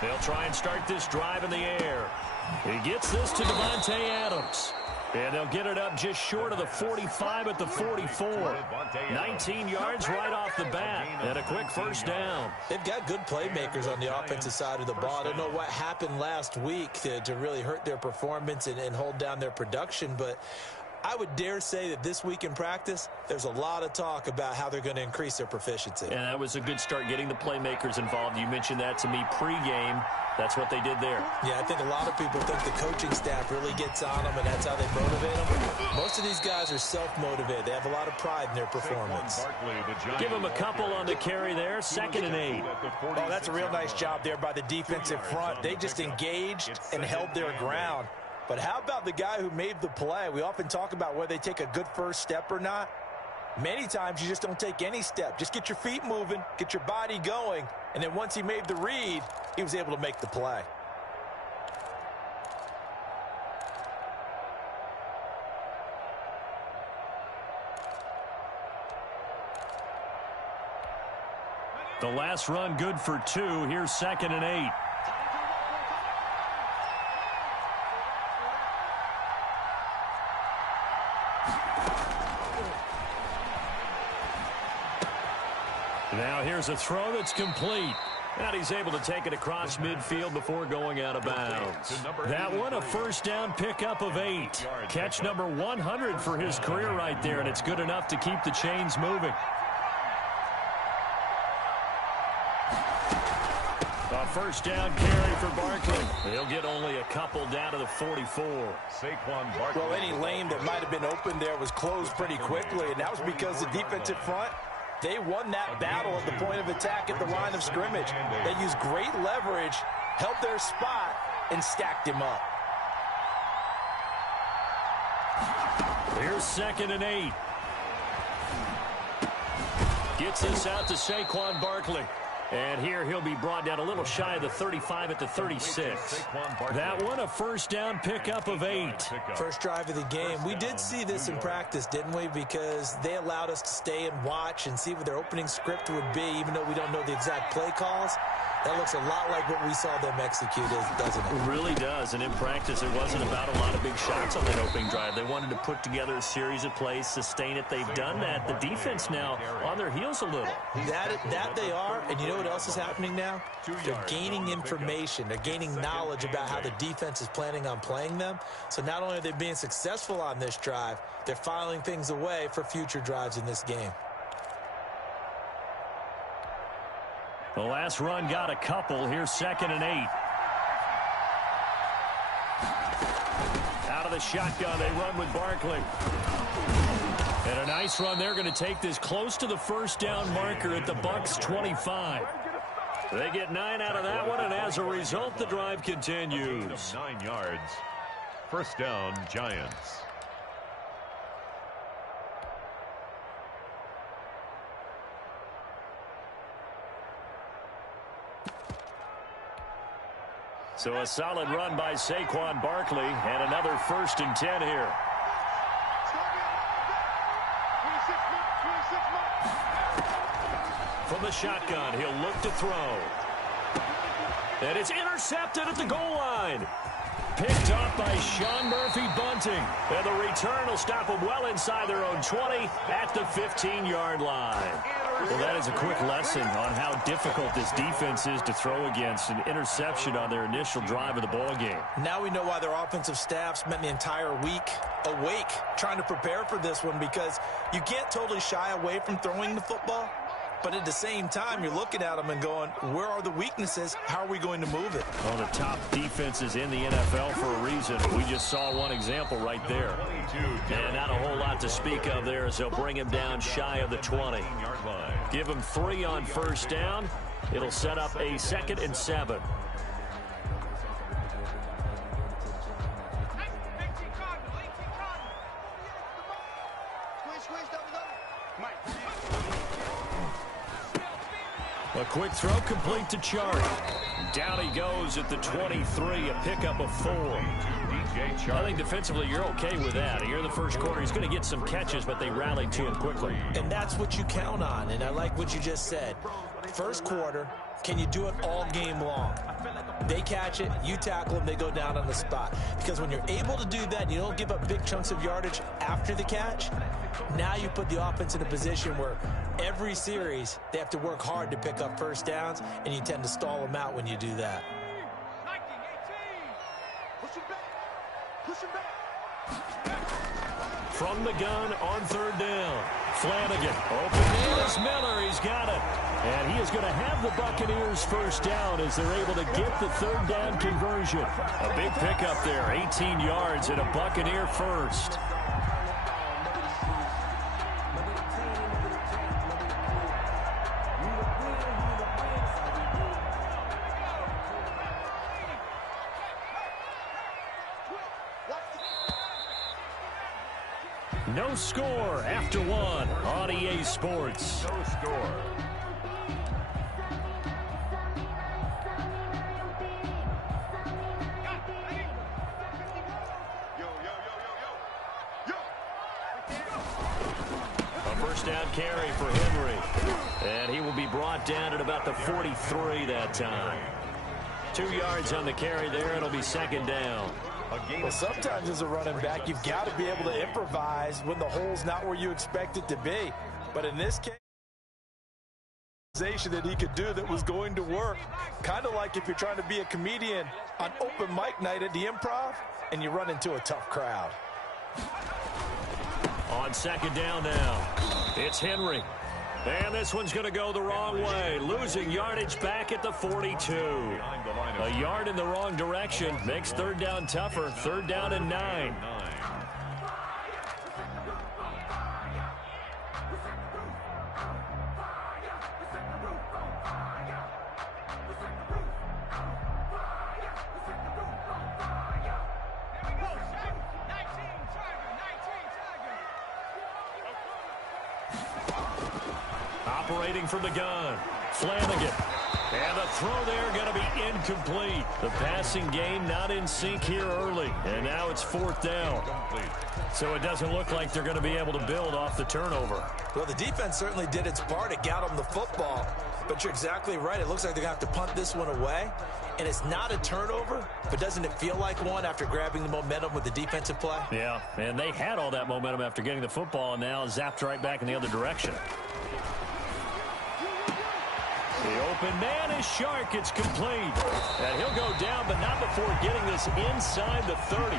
They'll try and start this drive in the air. He gets this to Davante Adams. And they'll get it up just short of the 45 at the 44. 19 yards right off the bat and a quick first down. They've got good playmakers on the offensive side of the ball. I don't know what happened last week to really hurt their performance and hold down their production, but I would dare say that this week in practice, there's a lot of talk about how they're going to increase their proficiency. And that was a good start getting the playmakers involved. You mentioned that to me pregame. That's what they did there. Yeah, I think a lot of people think the coaching staff really gets on them, and that's how they motivate them. Most of these guys are self-motivated. They have a lot of pride in their performance. Give them a couple on the carry there. 2nd and 8. Oh, that's a real nice job there by the defensive front. They just engaged and held their ground. But how about the guy who made the play? We often talk about whether they take a good first step or not. Many times you just don't take any step. Just get your feet moving, get your body going, and then once he made the read, he was able to make the play. The last run good for 2. Here's 2nd and 8. Now here's a throw that's complete. And he's able to take it across midfield before going out of bounds. That one, a first down pickup of 8. Catch number 100 for his career right there, and it's good enough to keep the chains moving. A first down carry for Barkley. He'll get only a couple down to the 44. Well, any lane that might have been open there was closed pretty quickly, and that was because the defensive front, they won that battle at the point of attack at the line of scrimmage. They used great leverage, held their spot, and stacked him up. Here's 2nd and 8. Gets this out to Saquon Barkley. And here he'll be brought down a little shy of the 35 at the 36. That one, a first down pickup of 8. First drive of the game. We did see this in practice, didn't we? Because they allowed us to stay and watch and see what their opening script would be, even though we don't know the exact play calls. That looks a lot like what we saw them execute, doesn't it? It really does. And in practice, it wasn't about a lot of big shots on that opening drive. They wanted to put together a series of plays, sustain it. They've done that. The defense now on their heels a little. That they are. And you know what else is happening now? They're gaining information. They're gaining knowledge about how the defense is planning on playing them. So not only are they being successful on this drive, they're filing things away for future drives in this game. The last run got a couple. Here's 2nd and 8. Out of the shotgun, they run with Barkley. And a nice run. They're going to take this close to the first down marker at the Bucs 25. They get 9 out of that one, and as a result, the drive continues. 9 yards. First down, Giants. So a solid run by Saquon Barkley, and another 1st and 10 here. From the shotgun, he'll look to throw. And it's intercepted at the goal line. Picked up by Sean Murphy-Bunting. And the return will stop them well inside their own 20 at the 15-yard line. Well, that is a quick lesson on how difficult this defense is to throw against. An interception on their initial drive of the ball game. Now we know why their offensive staff spent the entire week awake trying to prepare for this one, because you can't totally shy away from throwing the football. But at the same time, you're looking at them and going, where are the weaknesses? How are we going to move it? Well, the top defenses in the NFL for a reason. We just saw one example right there. And not a whole lot to speak of there as they'll bring him down shy of the 20. Give him 3 on first down. It'll set up a 2nd and 7. A quick throw complete to Chark. Down he goes at the 23, a pickup of 4. I think defensively you're okay with that. Here in the first quarter, he's going to get some catches, but they rallied to him quickly. And that's what you count on, and I like what you just said. First quarter, can you do it all game long? They catch it, you tackle them, they go down on the spot. Because when you're able to do that, you don't give up big chunks of yardage after the catch, now you put the offense in a position where every series they have to work hard to pick up first downs, and you tend to stall them out when you do that. From the gun on third down. Flanagan. Open man is Miller. He's got it. And he is going to have the Buccaneers first down as they're able to get the third down conversion. A big pickup there. 18 yards and a Buccaneer first. No score after one on EA Sports. No score. A first down carry for Henry. And he will be brought down at about the 43 that time. 2 yards on the carry there. It'll be second down. Well, sometimes as a running back, you've got to be able to improvise when the hole's not where you expect it to be. But in this case, that he could do that was going to work. Kind of like if you're trying to be a comedian on open mic night at the Improv and you run into a tough crowd. On second down now, it's Henry. And this one's going to go the wrong way. Losing yardage back at the 42. A yard in the wrong direction makes third down tougher. Third down and 9. Operating from the gun, Flanagan. And the throw there going to be incomplete. The passing game not in sync here early. And now it's fourth down. So it doesn't look like they're going to be able to build off the turnover. Well, the defense certainly did its part. It got them the football. But you're exactly right. It looks like they're going to have to punt this one away. And it's not a turnover, but doesn't it feel like one after grabbing the momentum with the defensive play? Yeah, and they had all that momentum after getting the football and now zapped right back in the other direction. The open man is Shark. It's complete. And he'll go down, but not before getting this inside the 30.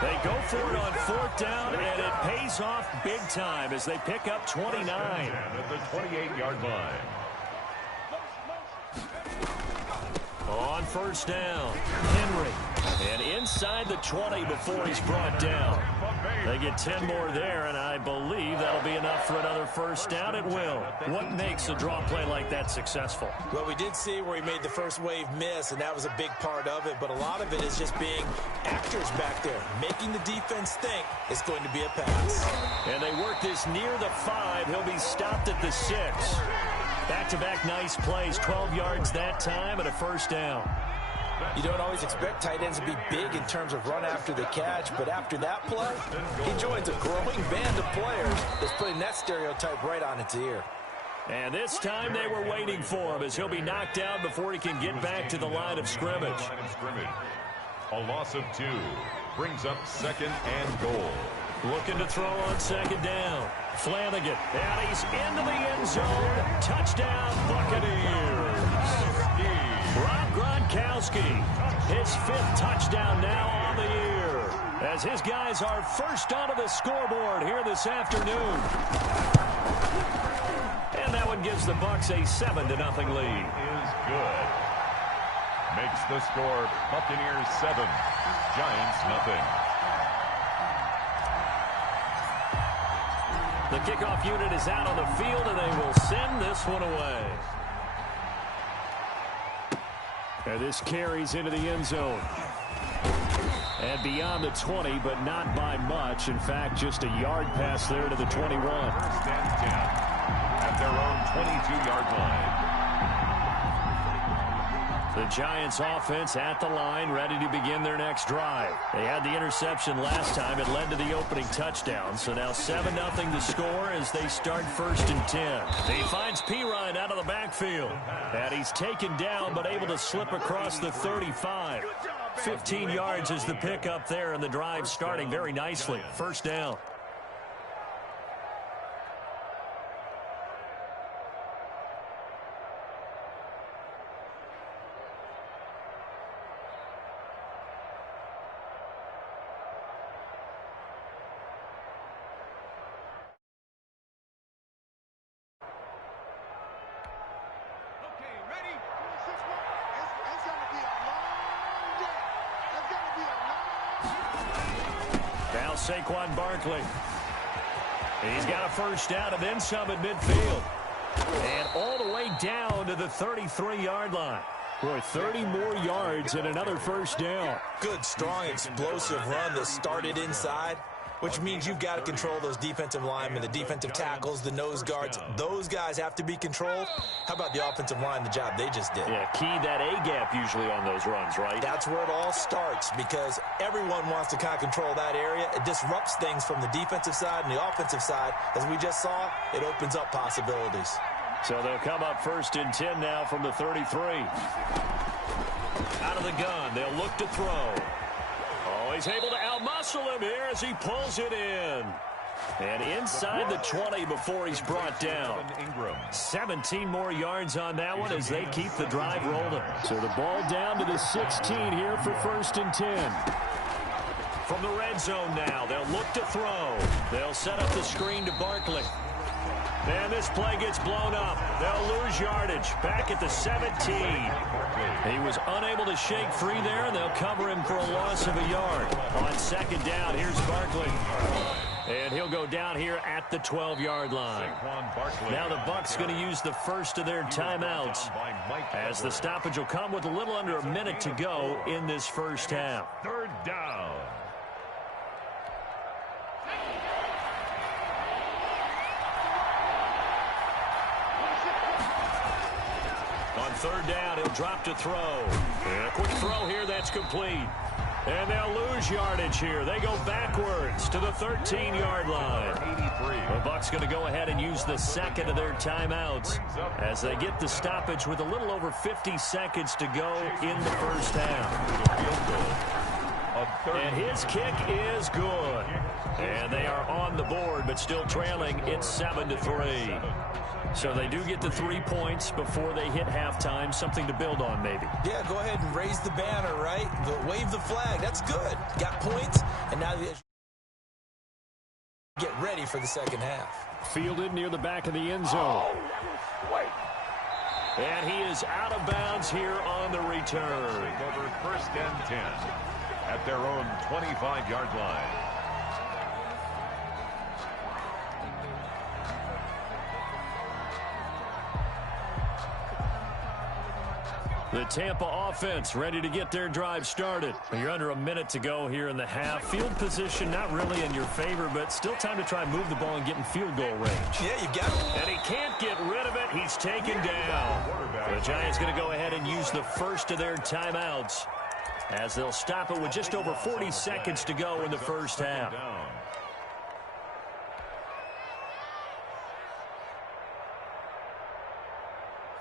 They go for it on fourth down, and it pays off big time as they pick up 29. At the 28-yard line. On first down, Henry. And inside the 20 before he's brought down. They get 10 more there, and I believe that'll be enough for another first down. It will. What makes a draw play like that successful? Well, we did see where he made the first wave miss, and that was a big part of it. But a lot of it is just being actors back there, making the defense think it's going to be a pass. And they work this near the 5. He'll be stopped at the 6. Back-to-back nice plays, 12 yards that time and a first down. You don't always expect tight ends to be big in terms of run after the catch, but after that play, he joins a growing band of players that's putting that stereotype right on its ear. And this time they were waiting for him as he'll be knocked down before he can get back to the line of scrimmage. A loss of 2 brings up second and goal. Looking to throw on second down. Flanagan, and he's into the end zone. Touchdown, Buccaneers. Rob Gronkowski, his 5th touchdown now on the year, as his guys are first onto the scoreboard here this afternoon. And that one gives the Bucs a 7-0 lead. Is good. Makes the score Buccaneers 7, Giants nothing. The kickoff unit is out on the field, and they will send this one away. And this carries into the end zone. And beyond the 20, but not by much. In fact, just a yard pass there to the 21. First and 10 at their own 22-yard line. The Giants offense at the line, ready to begin their next drive. They had the interception last time. It led to the opening touchdown. So now 7-0 to score as they start 1st and 10. He finds Pirine out of the backfield. And he's taken down but able to slip across the 35. 15 yards is the pickup there, and the drive starting very nicely. 1st down. Saquon Barkley. He's got a 1st down and then some at midfield. And all the way down to the 33-yard line. Boy, 30 more yards and another 1st down. Good, strong, explosive run that started inside, which means you've got to control those defensive linemen, the defensive tackles, the nose guards. Those guys have to be controlled. How about the offensive line, the job they just did? Yeah, key that A-gap usually on those runs, right? That's where it all starts because everyone wants to kind of control that area. It disrupts things from the defensive side and the offensive side. As we just saw, it opens up possibilities. So they'll come up 1st and 10 now from the 33. Out of the gun, they'll look to throw. Oh, he's able to outmuscle him here as he pulls it in. And inside the 20 before he's brought down. 17 more yards on that one as they keep the drive rolling. So the ball down to the 16 here for 1st and 10. From the red zone now, they'll look to throw. They'll set up the screen to Barkley. And this play gets blown up. They'll lose yardage. Back at the 17. He was unable to shake free there, and they'll cover him for a loss of a yard. On 2nd down, here's Barkley. And he'll go down here at the 12-yard line. Now the Bucs going to use the 1st of their timeouts as the stoppage will come with a little under a minute to go in this 1st half. 3rd down. On 3rd down, he'll drop to throw. And a quick throw here that's complete. And they'll lose yardage here. They go backwards to the 13-yard line. The Bucs going to go ahead and use the 2nd of their timeouts as they get the stoppage with a little over 50 seconds to go in the 1st half. And his kick is good. And they are on the board, but still trailing. It's 7-3. So they do get the 3 points before they hit halftime. Something to build on, maybe. Yeah, go ahead and raise the banner, right? Wave the flag. That's good. Got points, and now they get ready for the 2nd half. Fielded near the back of the end zone. And he is out of bounds here on the return. Over 1st and 10 at their own 25-yard line. The Tampa offense ready to get their drive started. You're under a minute to go here in the half. Field position not really in your favor, but still time to try and move the ball and get in field goal range. Yeah, you got it. And he can't get rid of it. He's taken down. The Giants going to go ahead and use the 1st of their timeouts as they'll stop it with just over 40 seconds to go in the 1st half.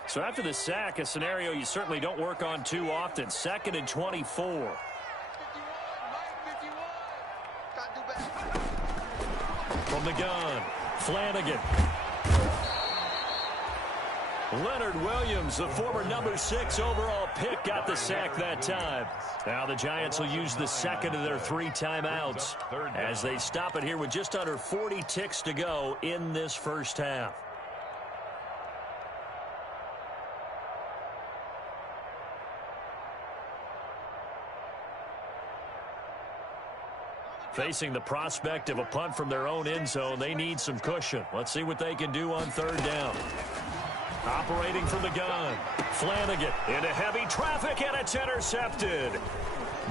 So after the sack, a scenario you certainly don't work on too often. 2nd and 24. From the gun, Flanagan. Leonard Williams, the former number 6 overall pick, got the sack that time. Now the Giants will use the 2nd of their 3 timeouts as they stop it here with just under 40 ticks to go in this 1st half. Facing the prospect of a punt from their own end zone, they need some cushion. Let's see what they can do on 3rd down. Operating from the gun, Flanagan into heavy traffic, and it's intercepted.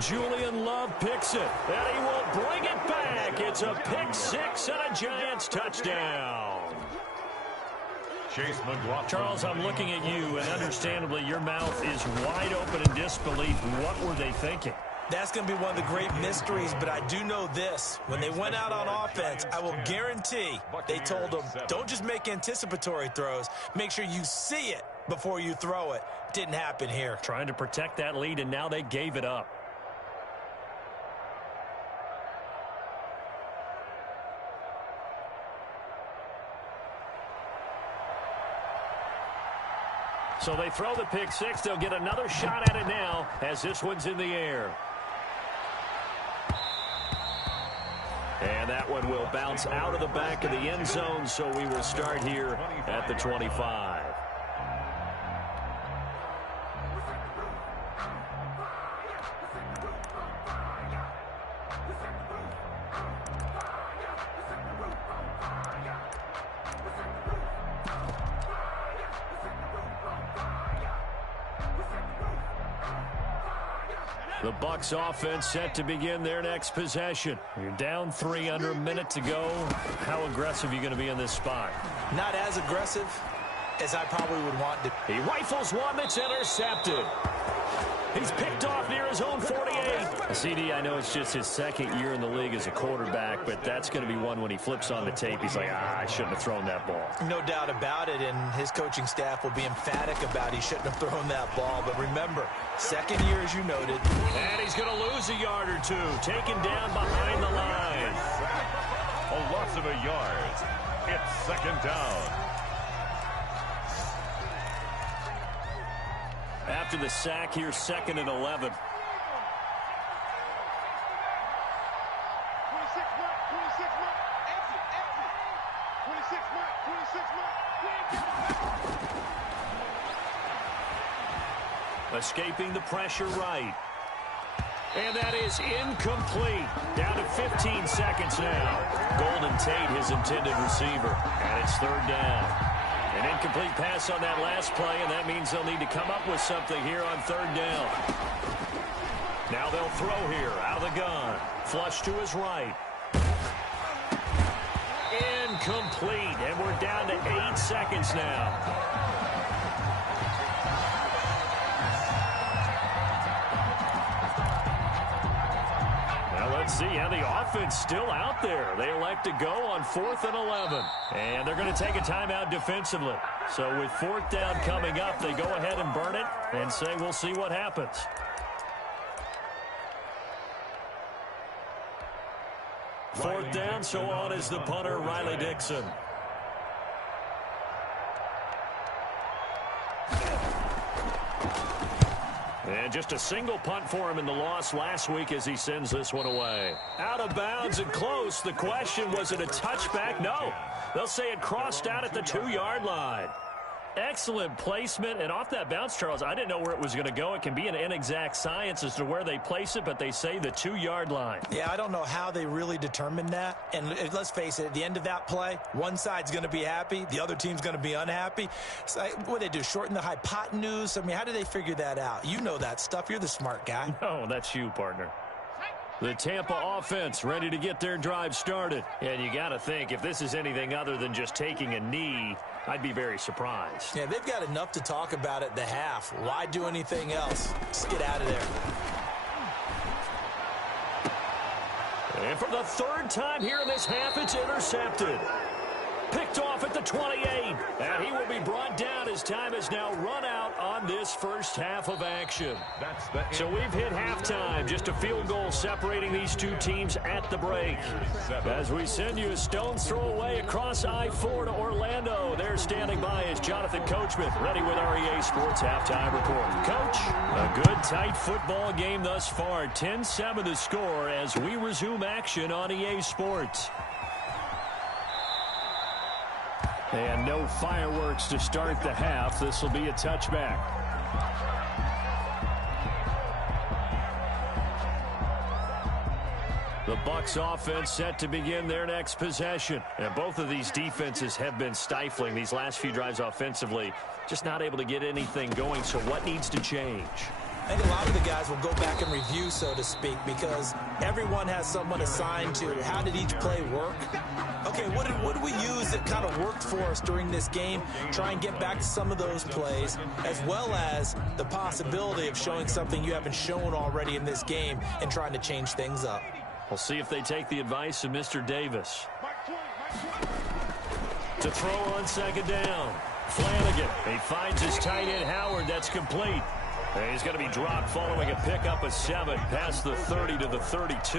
Julian Love picks it, and he will bring it back. It's a pick 6 and a Giants touchdown. Chase McLaughlin. Charles, I'm looking at you, and understandably, your mouth is wide open in disbelief. What were they thinking? That's going to be one of the great mysteries, but I do know this. When they went out on offense, I will guarantee they told them, don't just make anticipatory throws. Make sure you see it before you throw it. Didn't happen here. Trying to protect that lead, and now they gave it up. So they throw the pick six. They'll get another shot at it now as this one's in the air. And that one will bounce out of the back of the end zone, so we will start here at the 25. The Bucs offense set to begin their next possession. You're down 3 under a minute to go. How aggressive are you going to be in this spot? Not as aggressive as I probably would want to. He rifles one that's intercepted. He's picked off near his own 48. CD, I know it's just his second year in the league as a quarterback, but that's going to be one when he flips on the tape. He's like, I shouldn't have thrown that ball. No doubt about it, and his coaching staff will be emphatic about he shouldn't have thrown that ball. But remember, second year, as you noted. And he's going to lose a yard or two, taken down behind the line. A loss of a yard. It's second down. After the sack here, 2nd and 11. 26 Escaping the pressure right. And that is incomplete. Down to 15 seconds now. Golden Tate, his intended receiver. And it's 3rd down. An incomplete pass on that last play, and that means they'll need to come up with something here on 3rd down. Now they'll throw here out of the gun. Flush to his right. Incomplete, and we're down to 8 seconds now. Let's see how the offense still out there. They elect to go on 4th and 11. And they're going to take a timeout defensively. So with 4th down coming up, they go ahead and burn it and say we'll see what happens. Fourth down, so on is the punter, Riley Dixon. And just a single punt for him in the loss last week as he sends this one away. Out of bounds and close. The question, was it a touchback? No. They'll say it crossed out at the 2-yard line. Excellent placement, and off that bounce, Charles, I didn't know where it was going to go. It can be an inexact science as to where they place it, but they say the 2-yard line. Yeah, I don't know how they really determined that. And let's face it, at the end of that play, one side's going to be happy, the other team's going to be unhappy. So what do they do, shorten the hypotenuse? I mean, how do they figure that out? You know that stuff. You're the smart guy. No, that's you, partner. The Tampa offense ready to get their drive started. And you got to think, if this is anything other than just taking a knee, I'd be very surprised. Yeah, they've got enough to talk about at the half. Why do anything else? Just get out of there. And for the 3rd time here in this half, it's intercepted. Picked off at the 28. And he will be brought down as time has now run out on this first half of action. So we've hit halftime. Just a field goal separating these two teams at the break. As we send you a stone's throw away across I-4 to Orlando. There standing by is Jonathan Coachman, ready with our EA Sports Halftime Report. Coach, a good tight football game thus far. 10-7 the score as we resume action on EA Sports. And no fireworks to start the half. This will be a touchback. The Bucs offense set to begin their next possession. And both of these defenses have been stifling these last few drives offensively. Just not able to get anything going. So what needs to change? I think a lot of the guys will go back and review, so to speak, because everyone has someone assigned to how did each play work. Okay, what did we use that kind of worked for us during this game? Try and get back to some of those plays, as well as the possibility of showing something you haven't shown already in this game and trying to change things up. We'll see if they take the advice of Mr. Davis. To throw on second down. Flanagan. He finds his tight end Howard. That's complete. And he's going to be dropped following a pickup of 7 past the 30 to the 32.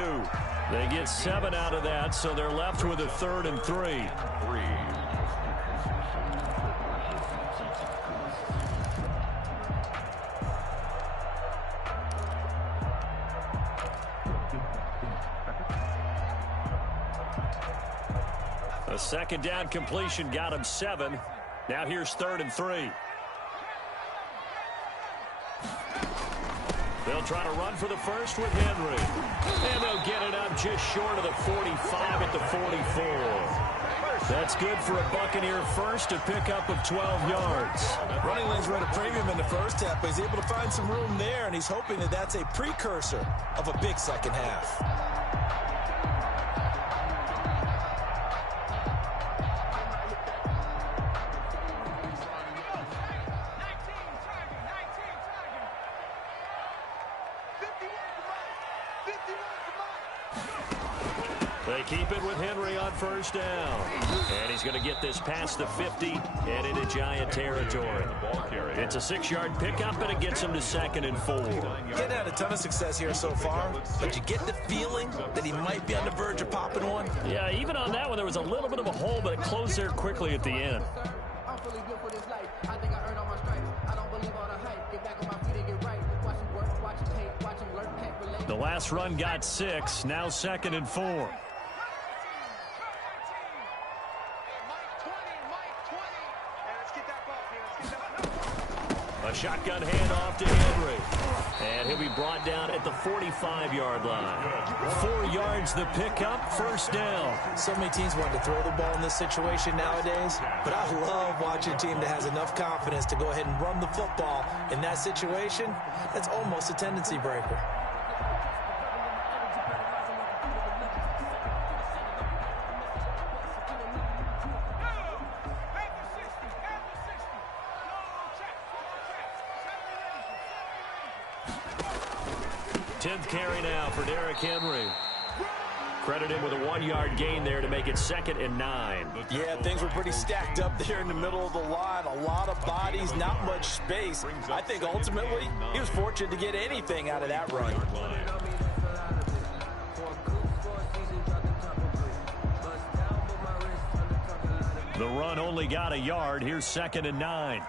They get 7 out of that, so they're left with a 3rd and 3. A second down completion got him 7. Now here's 3rd and 3. They'll try to run for the first with Henry. And they'll get it up just short of the 45 at the 44. That's good for a Buccaneer first, a pickup of 12 yards. Running lanes were at a premium in the first half, but he's able to find some room there, and he's hoping that that's a precursor of a big second half. They keep it with Henry on first down. And he's going to get this past the 50 and into Giant territory. It's a 6-yard pickup, and it gets him to 2nd and 4. Getting had a ton of success here so far, but you get the feeling that he might be on the verge of popping one. Yeah, even on that one, there was a little bit of a hole, but it closed there quickly at the end. The last run got 6, now 2nd and 4. A shotgun handoff to Henry. And he'll be brought down at the 45-yard line. 4 yards the pickup, first down. So many teams want to throw the ball in this situation nowadays, but I love watching a team that has enough confidence to go ahead and run the football in that situation. That's almost a tendency breaker. Tenth carry now for Derrick Henry. Credit him with a 1-yard gain there to make it 2nd and 9. Yeah, things were pretty stacked up there in the middle of the line. A lot of bodies, not much space. I think ultimately he was fortunate to get anything out of that run. The run only got a yard. Here's 2nd and 9.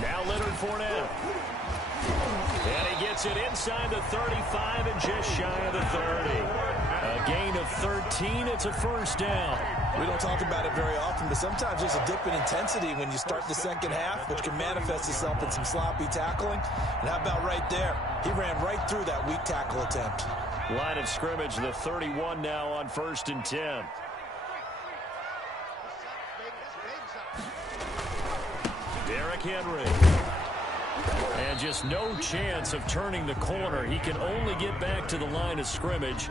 Now Leonard Fournette. And he gets it inside the 35 and just shy of the 30. A gain of 13. It's a first down. We don't talk about it very often, but sometimes there's a dip in intensity when you start the second half, which can manifest itself in some sloppy tackling. And how about right there? He ran right through that weak tackle attempt. Line of scrimmage, the 31 now on 1st and 10. Derrick Henry. And just no chance of turning the corner. He can only get back to the line of scrimmage.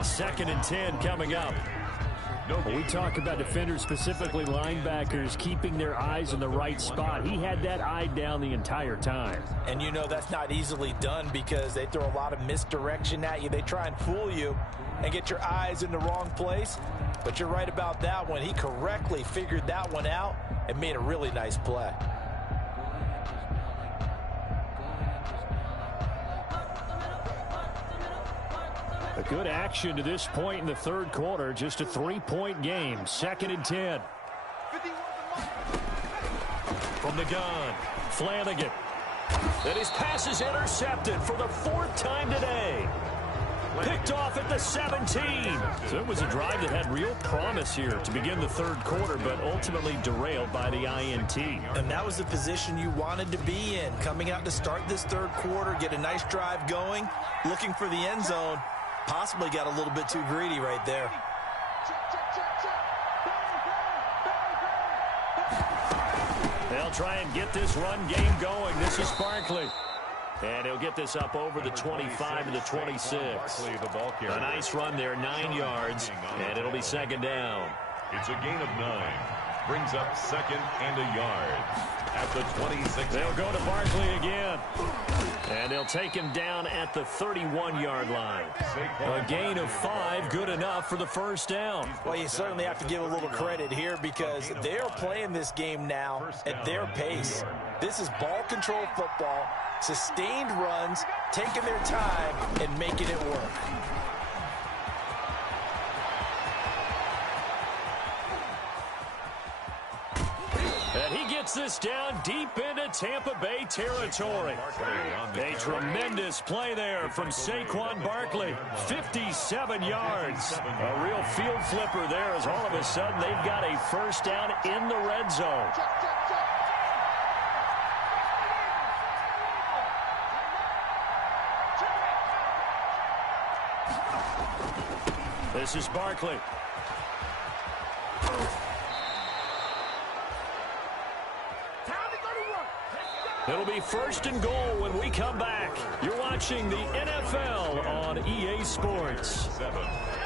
2nd and 10 coming up. When we talk about defenders, specifically linebackers, keeping their eyes in the right spot, he had that eye down the entire time. And you know that's not easily done because they throw a lot of misdirection at you. They try and fool you and get your eyes in the wrong place. But you're right about that one. He correctly figured that one out and made a really nice play. A good action to this point in the third quarter. Just a 3-point game. 2nd and 10. From the gun, Flanagan. And his pass is intercepted for the 4th time today. Picked off at the 17. So it was a drive that had real promise here to begin the third quarter, but ultimately derailed by the INT. And that was the position you wanted to be in. Coming out to start this third quarter, get a nice drive going, looking for the end zone. Possibly got a little bit too greedy right there. They'll try and get this run game going. This is Barkley. And he'll get this up over the 25 to the 26. A nice run there, 9 yards, and it'll be second down. It's a gain of 9. Brings up second and a yard at the 26. They'll go to Barkley again. And they'll take him down at the 31-yard line. A gain of 5, good enough for the first down. Well, you certainly have to give a little credit here because they're playing this game now at their pace. This is ball control football, sustained runs, taking their time, and making it work. And he gets this down deep into Tampa Bay territory. A tremendous play there from Saquon Barkley. 57 yards. A real field flipper there as all of a sudden they've got a first down in the red zone. This is Barkley. It'll be first and goal when we come back. You're watching the NFL on EA Sports.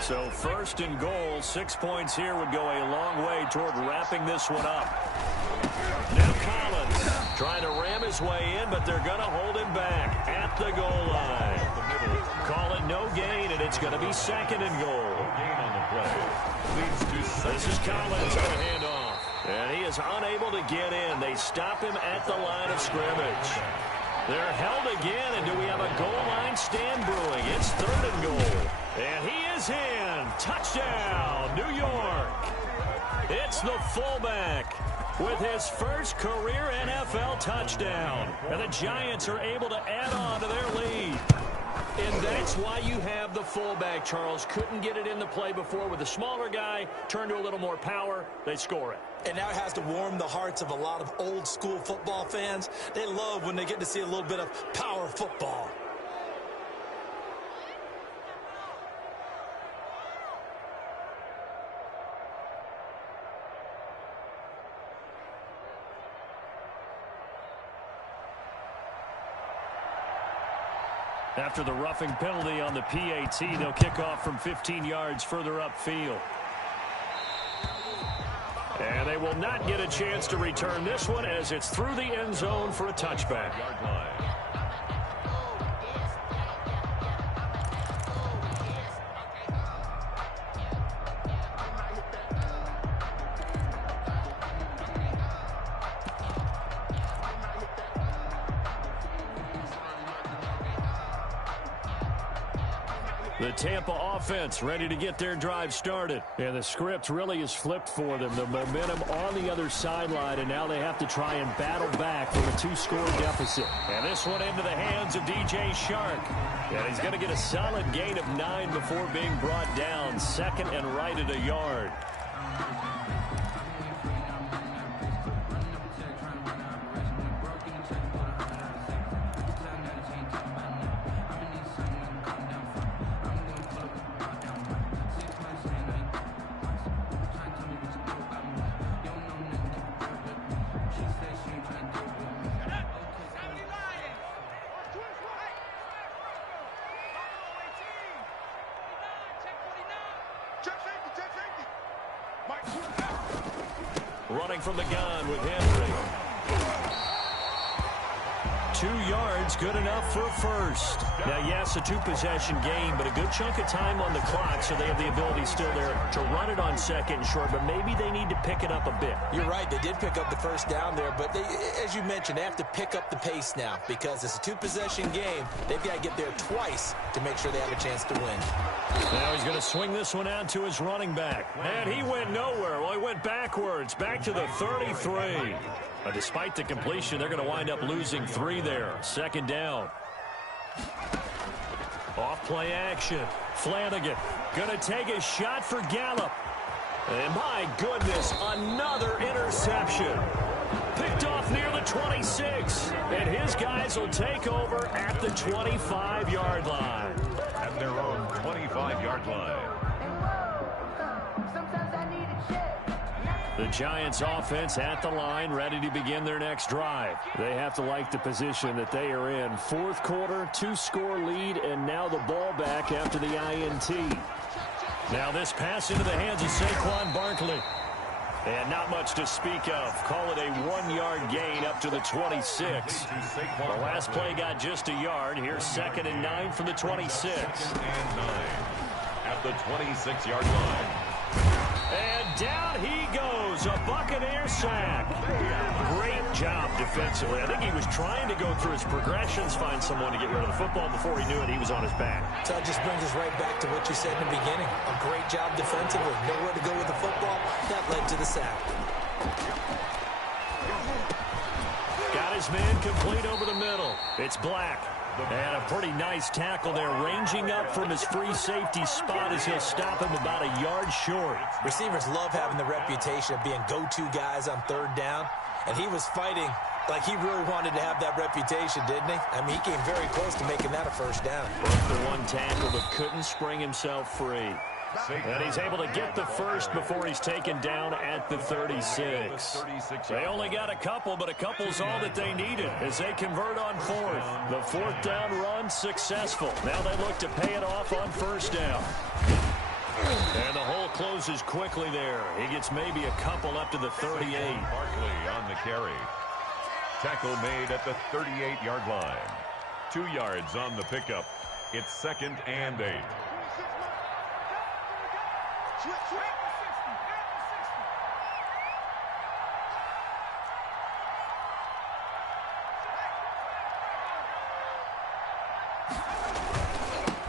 So first and goal, 6 points here would go a long way toward wrapping this one up. Now Collins trying to ram his way in, but they're going to hold him back at the goal line. Call it no gain, and it's going to be second and goal. This is Collins on a handoff. And he is unable to get in. They stop him at the line of scrimmage. They're held again, and do we have a goal line stand brewing? It's third and goal. And he is in. Touchdown, New York. It's the fullback with his first career NFL touchdown. And the Giants are able to add on to their lead. And that's why you have the fullback, Charles. Couldn't get it in the play before with a smaller guy. Turned to a little more power. They score it. And now it has to warm the hearts of a lot of old-school football fans. They love when they get to see a little bit of power football. After the roughing penalty on the PAT, they'll kick off from 15 yards further upfield. And they will not get a chance to return this one as it's through the end zone for a touchback. The Tampa offense ready to get their drive started. And the script really is flipped for them. The momentum on the other sideline, and now they have to try and battle back from a 2-score deficit. And this one into the hands of DJ Shark. And he's going to get a solid gain of 9 before being brought down. Second and right at a yard. Running from the gun with Henry. 2 yards, good enough for a first. Now, yes, a 2-possession game, but a good chunk of time on the clock, so they have the ability still there to run it on second and short, but maybe they need to pick it up a bit. You're right, they did pick up the first down there, but they, as you mentioned, they have to pick up the pace now because it's a 2-possession game. They've got to get there twice to make sure they have a chance to win. Now he's going to swing this one out to his running back. And he went nowhere. Well, he went backwards, back to the 33. But despite the completion, they're going to wind up losing 3 there. Second down. Off play action. Flanagan going to take a shot for Gallup. And my goodness, another interception. Picked off near the 26. And his guys will take over at the 25-yard line. At their own 25-yard line. The Giants offense at the line, ready to begin their next drive. They have to like the position that they are in. Fourth quarter, 2-score lead, and now the ball back after the INT. Now this pass into the hands of Saquon Barkley. And not much to speak of. Call it a 1-yard gain up to the 26. The last play got just a yard. Here's 2nd and 9 from the 26. 2nd and 9 at the 26-yard line. And down he goes, a Buccaneer sack. Great job defensively. I think he was trying to go through his progressions, find someone to get rid of the football. Before he knew it, he was on his back. So that just brings us right back to what you said in the beginning. A great job defensively. Nowhere to go with the football. That led to the sack. Got his man complete over the middle. It's Black. And a pretty nice tackle there, ranging up from his free safety spot as he'll stop him about a yard short. Receivers love having the reputation of being go-to guys on 3rd down, and he was fighting like he really wanted to have that reputation, didn't he? I mean, he came very close to making that a 1st down. Broke the one tackle, but couldn't spring himself free. And he's able to get the first before he's taken down at the 36. They only got a couple, but a couple's all that they needed as they convert on 4th. The 4th down run successful. Now they look to pay it off on 1st down. And the hole closes quickly there. He gets maybe a couple up to the 38. Barkley on the carry. Tackle made at the 38-yard line. 2 yards on the pickup. It's 2nd and 8.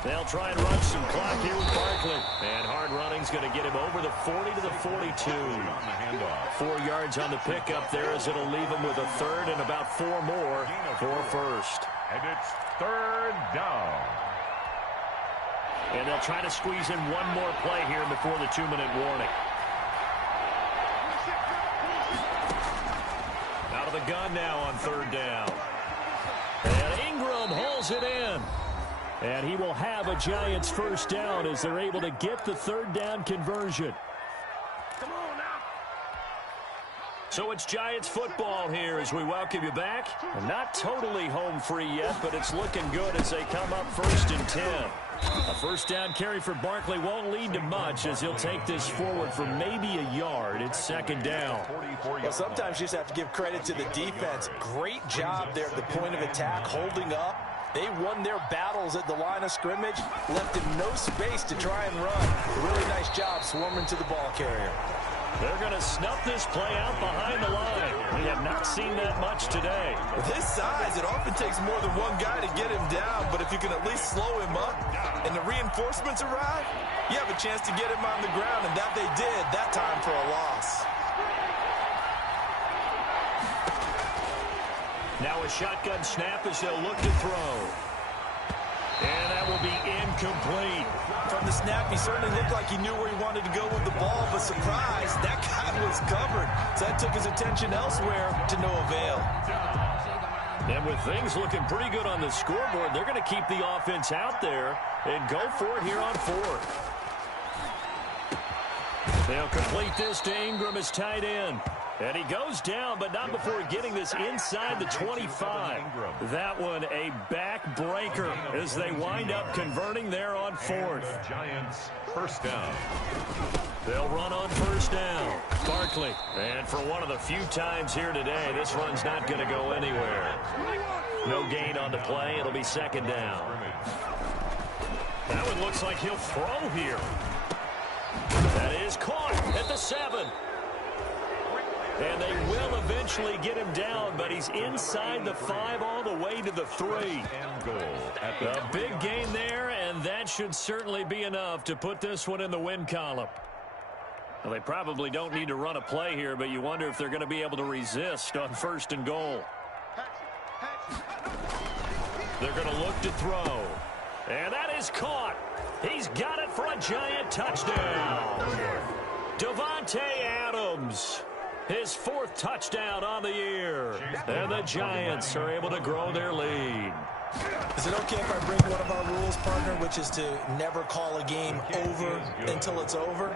They'll try and run some clock here with Barkley. And hard running's going to get him over the 40 to the 42. 4 yards on the pickup there as it'll leave him with a 3rd and about 4 more for 1st. And it's 3rd down. And they'll try to squeeze in one more play here before the 2-minute warning. Out of the gun now on 3rd down. And Ingram hauls it in. And he will have a Giants 1st down as they're able to get the 3rd down conversion. So it's Giants football here as we welcome you back. Not totally home free yet, but it's looking good as they come up 1st and 10. A 1st down carry for Barkley won't lead to much as he'll take this forward for maybe a yard. It's 2nd down. Well, sometimes you just have to give credit to the defense. Great job there at the point of attack, holding up. They won their battles at the line of scrimmage, left him no space to try and run. A really nice job swarming to the ball carrier. They're going to snuff this play out behind the line. We have not seen that much today. With his size, it often takes more than one guy to get him down, but if you can at least slow him up and the reinforcements arrive, you have a chance to get him on the ground, and that they did that time for a loss. Now a shotgun snap as they'll look to throw. And that will be incomplete. From the snap, he certainly looked like he knew where he wanted to go with the ball, but surprise, that guy was covered. So that took his attention elsewhere to no avail. And with things looking pretty good on the scoreboard, they're going to keep the offense out there and go for it here on 4th. They'll complete this to Ingram as tight end. And he goes down, but not before getting this inside the 25. That one a backbreaker as they wind up converting there on 4th. Giants 1st down. They'll run on 1st down. Barkley. And for one of the few times here today, this run's not going to go anywhere. No gain on the play. It'll be 2nd down. That one looks like he'll throw here. That is caught at the 7. And they will eventually get him down, but he's inside the 5 all the way to the 3. A big gain there, and that should certainly be enough to put this one in the win column. Well, they probably don't need to run a play here, but you wonder if they're going to be able to resist on 1st and goal. They're going to look to throw. And that is caught. He's got it for a Giant touchdown. Davante Adams. His 4th touchdown on the year. And the Giants are able to grow their lead. Is it okay if I break one of our rules, partner, which is to never call a game over until it's over?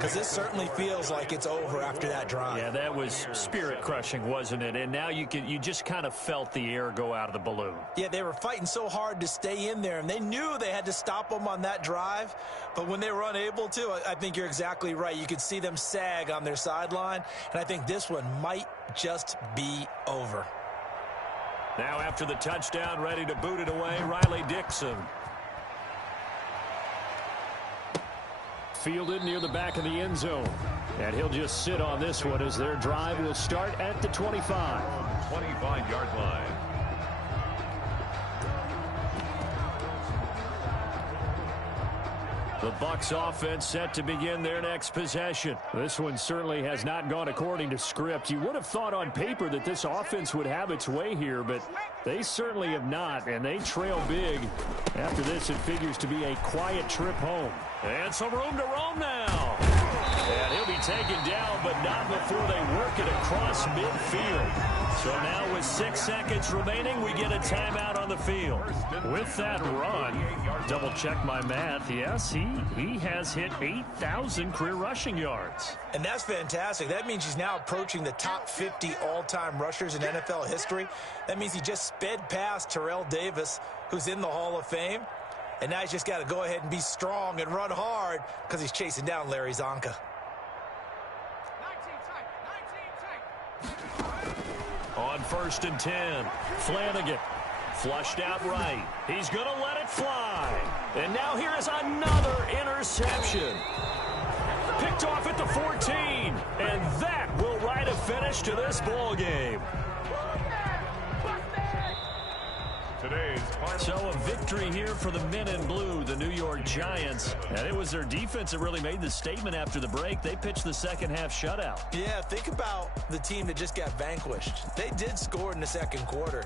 because this certainly feels like it's over after that drive. Yeah, that was spirit-crushing, wasn't it? And now you just kind of felt the air go out of the balloon. Yeah, they were fighting so hard to stay in there, and they knew they had to stop them on that drive. But when they were unable to, I think you're exactly right. You could see them sag on their sideline, and I think this one might just be over. Now after the touchdown, ready to boot it away, Riley Dixon. Fielded near the back of the end zone. And he'll just sit on this one as their drive will start at the 25. 25-yard line. The Bucs offense set to begin their next possession. This one certainly has not gone according to script. You would have thought on paper that this offense would have its way here, but they certainly have not, and they trail big. After this, it figures to be a quiet trip home. And some room to roam now. And he'll be taken down, but not before they work it across midfield. So now with 6 seconds remaining, we get a timeout on the field. With that run, double-check my math. Yes, he has hit 8,000 career rushing yards. And that's fantastic. That means he's now approaching the top 50 all-time rushers in NFL history. That means he just sped past Terrell Davis, who's in the Hall of Fame. And now he's just got to go ahead and be strong and run hard because he's chasing down Larry Zonka. On 1st and 10, Flanagan flushed out right. He's going to let it fly. And now here is another interception. Picked off at the 14. And that will write a finish to this ball game. So a victory here for the men in blue, the New York Giants. And it was their defense that really made the statement after the break. They pitched the second half shutout. Yeah, think about the team that just got vanquished. They did score in the second quarter.